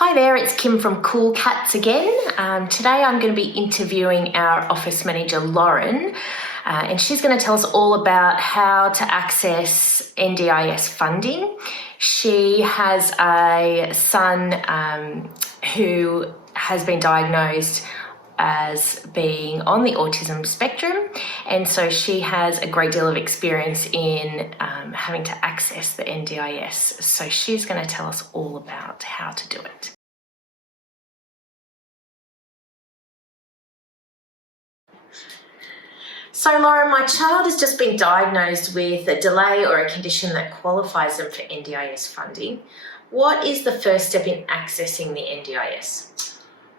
Hi there, it's Kim from Cool Cats again. Today I'm going to be interviewing our office manager, Lauren, and she's going to tell us all about how to access NDIS funding. She has a son who has been diagnosed as being on the autism spectrum, and so she has a great deal of experience in having to access the NDIS. So she's going to tell us all about how to do it. So Lauren, my child has just been diagnosed with a delay or a condition that qualifies them for NDIS funding. What is the first step in accessing the NDIS?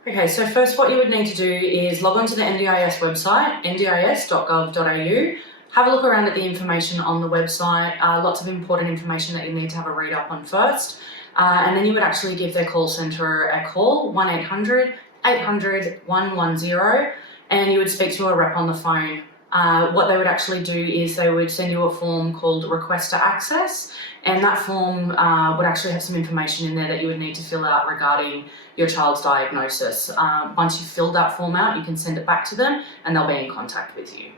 Okay, so first what you would need to do is log on to the NDIS website, ndis.gov.au, have a look around at the information on the website, lots of important information that you need to have a read up on first, and then you would actually give their call centre a call, 1800 800 110, and you would speak to a rep on the phone. What they would actually do is they would send you a form called Request to Access, and that form would actually have some information in there that you would need to fill out regarding your child's diagnosis. Once you've filled that form out, you can send it back to them and they'll be in contact with you.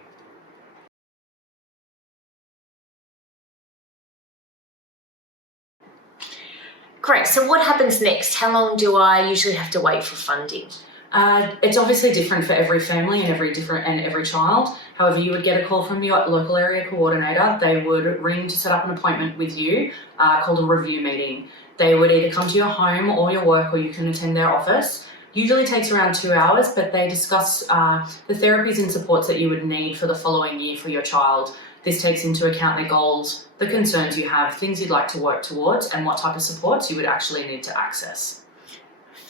Great, so what happens next? How long do I usually have to wait for funding? It's obviously different for every family and every child. However, you would get a call from your local area coordinator. They would ring to set up an appointment with you called a review meeting. They would either come to your home or your work, or you can attend their office. Usually takes around 2 hours, but they discuss the therapies and supports that you would need for the following year for your child. This takes into account their goals, the concerns you have, things you'd like to work towards, and what type of supports you would actually need to access.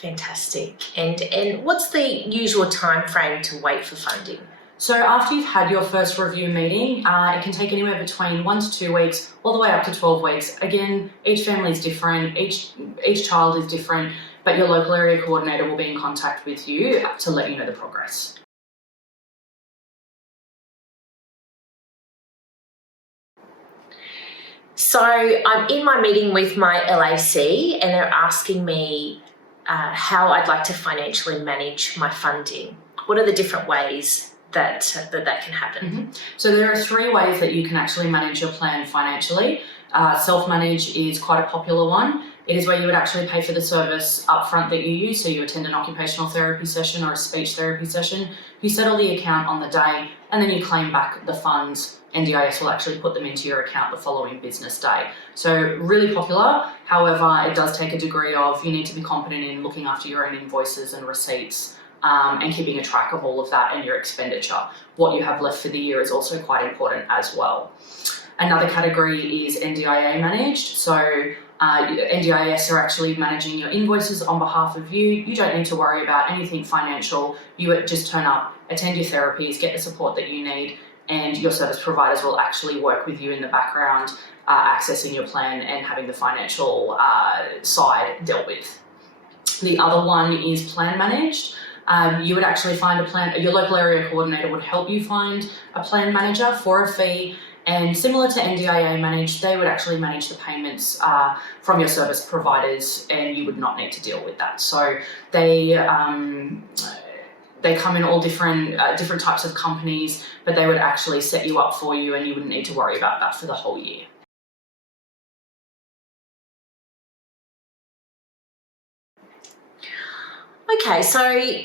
Fantastic. And what's the usual time frame to wait for funding? So after you've had your first review meeting, it can take anywhere between 1 to 2 weeks, all the way up to 12 weeks. Again, each family is different, each child is different, but your local area coordinator will be in contact with you to let you know the progress. So I'm in my meeting with my LAC and they're asking me how I'd like to financially manage my funding. What are the different ways that can happen? Mm-hmm. So there are 3 ways that you can actually manage your plan financially. Self-manage is quite a popular one. It is where you would actually pay for the service upfront that you use. So you attend an occupational therapy session or a speech therapy session. You settle the account on the day and then you claim back the funds. NDIS will actually put them into your account the following business day. So really popular. However, it does take a degree of, you need to be competent in looking after your own invoices and receipts and keeping a track of all of that and your expenditure. What you have left for the year is also quite important as well. Another category is NDIA managed. So NDIS are actually managing your invoices on behalf of you. You don't need to worry about anything financial. You just turn up, attend your therapies, get the support that you need, and your service providers will actually work with you in the background, accessing your plan and having the financial side dealt with. The other one is plan managed. You would actually find a plan, your local area coordinator would help you find a plan manager for a fee, and similar to NDIA managed, they would actually manage the payments from your service providers and you would not need to deal with that. So they come in all different types of companies, but they would actually set you up for you and you wouldn't need to worry about that for the whole year. Okay, so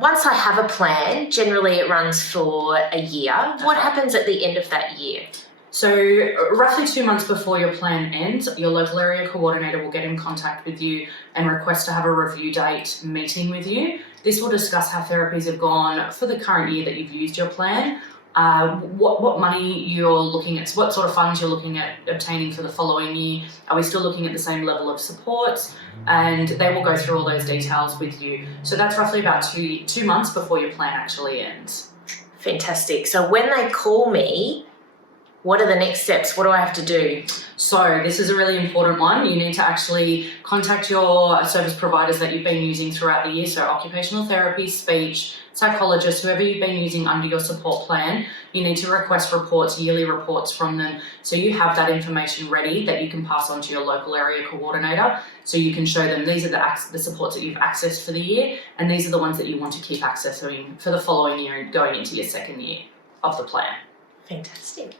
once I have a plan, generally it runs for a year. What happens at the end of that year? So roughly 2 months before your plan ends, your local area coordinator will get in contact with you and request to have a review date meeting with you. This will discuss how therapies have gone for the current year that you've used your plan, what money you're looking at, what sort of funds you're looking at obtaining for the following year. Are we still looking at the same level of supports? And they will go through all those details with you. So that's roughly about 2 months before your plan actually ends. Fantastic. So when they call me, what are the next steps? What do I have to do? So this is a really important one. You need to actually contact your service providers that you've been using throughout the year. So occupational therapy, speech, psychologist, whoever you've been using under your support plan. You need to request reports, yearly reports from them. So you have that information ready that you can pass on to your local area coordinator. So you can show them these are the supports that you've accessed for the year, and these are the ones that you want to keep accessing for the following year and going into your second year of the plan. Fantastic.